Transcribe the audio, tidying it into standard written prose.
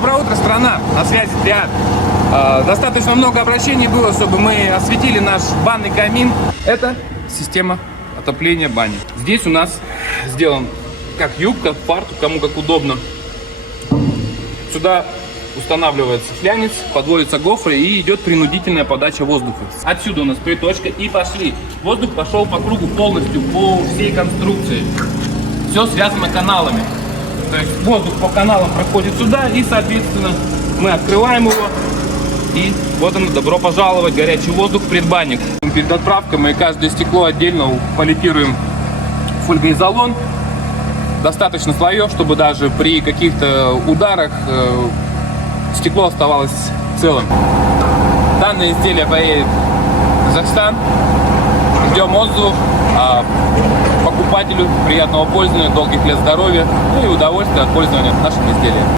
Доброе утро, страна! На связи Триад. Достаточно много обращений было, чтобы мы осветили наш банный камин. Это система отопления бани. Здесь у нас сделан как юбка, фартук, кому как удобно. Сюда устанавливается флянец, подводится гофры и идет принудительная подача воздуха. Отсюда у нас приточка и пошли. Воздух пошел по кругу полностью, по всей конструкции. Все связано каналами. То есть воздух по каналам проходит сюда и, соответственно, мы открываем его. И вот оно, добро пожаловать, горячий воздух в предбанник. Перед отправкой мы каждое стекло отдельно полипируем фольгоизолон. Достаточно слоев, чтобы даже при каких-то ударах стекло оставалось целым. Данное изделие поедет в Казахстан. Ждем отзывов. Покупателю приятного пользования, долгих лет здоровья, ну и удовольствия от пользования нашим изделием.